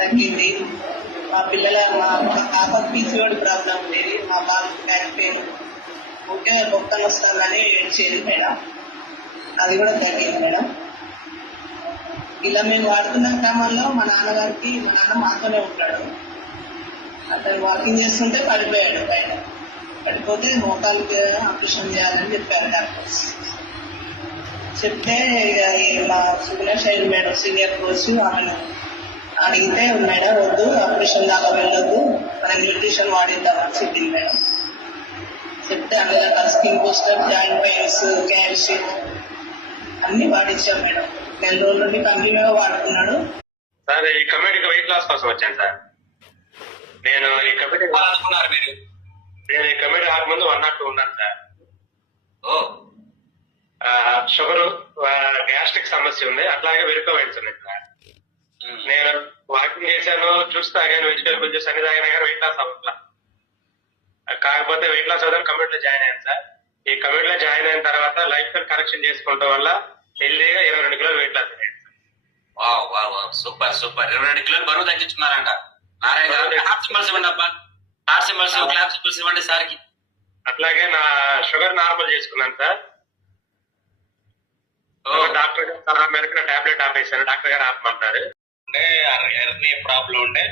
తగ్గింది. మా పాపకు పీసీఓడి ప్రాబ్లం ఉండేది, మా బాబుకి బ్యాక్ పెయిన్ ఉంటే బొక్కలు వస్తామని ఏడ్చేది మేడం. అది కూడా తగ్గింది మేడం. ఇలా మేము వాడుతున్న క్రమంలో మా నాన్న మాతోనే ఉంటాడు. అతను వాకింగ్ చేస్తుంటే పడిపోయాడు పైన. పడిపోతే మోకాలకి ఆపరేషన్ చేయాలని చెప్పారు డాక్టర్స్. చెప్తే ఇక మా సుగుణ శైలి మేడం సీనియర్ కోచ్ ఆమెను అడిగితే మేడం వద్దు, ఆపరేషన్ దాకా వెళ్ళొద్దు, మనం న్యూట్రిషన్ వాడిద్దామని చెప్పింది మేడం. చెప్తే అందులో skin booster, joint pains, calcium అన్ని వాడిచ్చాం మేడం. 4 రోజుల నుండి కంటిన్యూగా వాడుతున్నాడు. సార్ ఈ కమ్యూనిటీ వెయిట్ లాస్ కోసం వచ్చాను సార్. నేను ఈ కమిటీ అనుకున్నారు మీరు? నేను ఈ కమిటీ ముందు 102 ఉన్నాను సార్. షుగర్, గ్యాస్ట్రిక్ సమస్య ఉంది, అట్లాగే వెరికోవైన్స్ ఉన్నాయి సార్. నేను వాకింగ్ చేశాను, జ్యూస్ తాగాను, వెజిటేబుల్ జ్యూస్ అన్ని తాగినా కానీ వెయిట్ లాస్ అవ్వట్లా. కాకపోతే వెయిట్ లాస్ అవుతాను కమిటీలో జాయిన్ అయ్యాను సార్. ఈ కమిటీలో జాయిన్ అయిన తర్వాత లైఫ్ స్టైల్ కరెక్షన్ చేసుకోవడం వల్ల హెల్దీగా 22 కిలోలు వెయిట్ లాస్ అయ్యాను సార్. Super super. 22 కిలోలు బరువు తగ్గించుకున్నారంట. నారాయణ గారు హార్ట్ సింబల్స్ ఇవ్వండి అబ్బా, హార్ట్ సింబల్స్, క్లాప్ సింబల్స్ ఇవ్వండి సార్కి. అట్లాగే నా షుగర్ నార్మల్ చేసుకున్నాను సార్. డాక్టర్ గారు సలహా మేరకు నా టాబ్లెట్ ఆపేశాను. డాక్టర్ గారు ఆపమంటారు. ఎర్నీ ప్రాబ్లం ఉండే,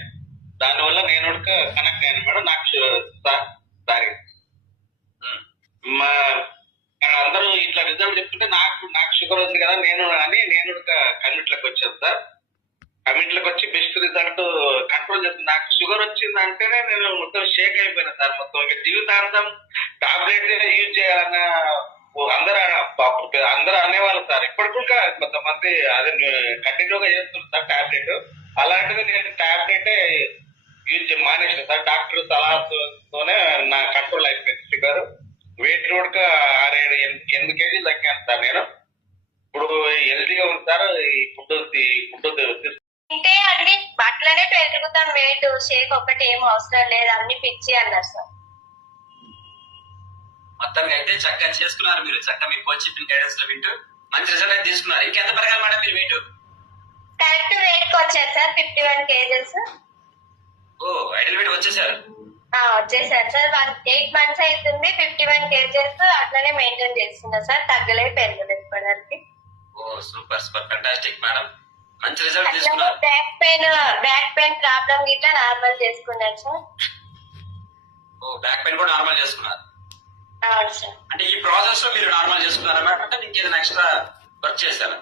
దానివల్ల నేను కనెక్ట్ అయ్యాను మేడం. నాకు సారీ అందరూ ఇట్లా రిజల్ట్ చెప్తుంటే నాకు షుగర్ ఉంది కదా నేను కమిట్లోకి వచ్చాను సార్. కమిట్లోకి వచ్చి బెస్ట్ రిజల్ట్ కంట్రోల్ చేస్తుంది. నాకు షుగర్ వచ్చిందంటేనే నేను మొత్తం షేక్ అయిపోయినా సార్. మొత్తం ఇక జీవితాంతం టాబ్లెట్ యూజ్ చేయాలన్న అందరూ అనేవాళ్ళు సార్. ఇప్పటికి కూడా కొంతమంది అదే కంటిన్యూగా చేస్తున్నారు సార్ టాబ్లెట్. అలాంటిది నేను టాబ్లెట్ యూజ్ మానేసిన సార్. డాక్టర్ సలహాతోనే నా కంట్రోల్ అయిపోయింది షుగర్. వెయిట్ కూడా 6-8 కేజీలు తగ్గాను సార్ నేను. ఇప్పుడు హెల్తీగా ఉంది సార్. ఈ ఫుడ్ అంటే అన్ని అట్లనే పెరుగుతాం వెయిట్, షేక్ ఒకటి ఏం అవసరం లేదు, అన్ని పిచ్చి అన్నారు సార్. మొత్తానికి అయితే చక్కగా చేసుకున్నారు మీరు. చక్కగా మీ కోచ్ చెప్పిన గైడెన్స్ లో వింటూ మంచి రిజల్ట్ అయితే తీసుకున్నారు. ఇంకెంత పెరగాలి మేడం మీరు వెయిట్? కరెక్ట్ వెయిట్ కి వచ్చారు సార్, 51 కేజెస్. ఐడల్ వెయిట్ వచ్చేసారు? వచ్చేసారు సార్. 8 months అవుతుంది. 51 కేజెస్ అట్లనే మెయింటైన్ చేస్తున్నా సార్. తగ్గలేదు, పెరగలేదు ఇప్పటివరకు. Super super, fantastic madam. మంచి రిజల్ట్ తీసుకున్నారు. బ్యాక్ పెయిన్ ప్రాబ్లం ఇట్లా నార్మల్ చేసుకున్నారు సార్. బ్యాక్ పెయిన్ కూడా నార్మల్ చేసుకున్నారు? అవును సార్. అంటే ఈ ప్రాసెస్ లో మీరు నార్మల్ చేసుకున్నారా మేడం? అంటే ఇంకేదైనా ఎక్స్ట్రా వర్క్ చేశారా?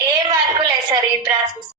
ఏ వర్క్ లేదు సార్ ఈ ప్రాసెస్.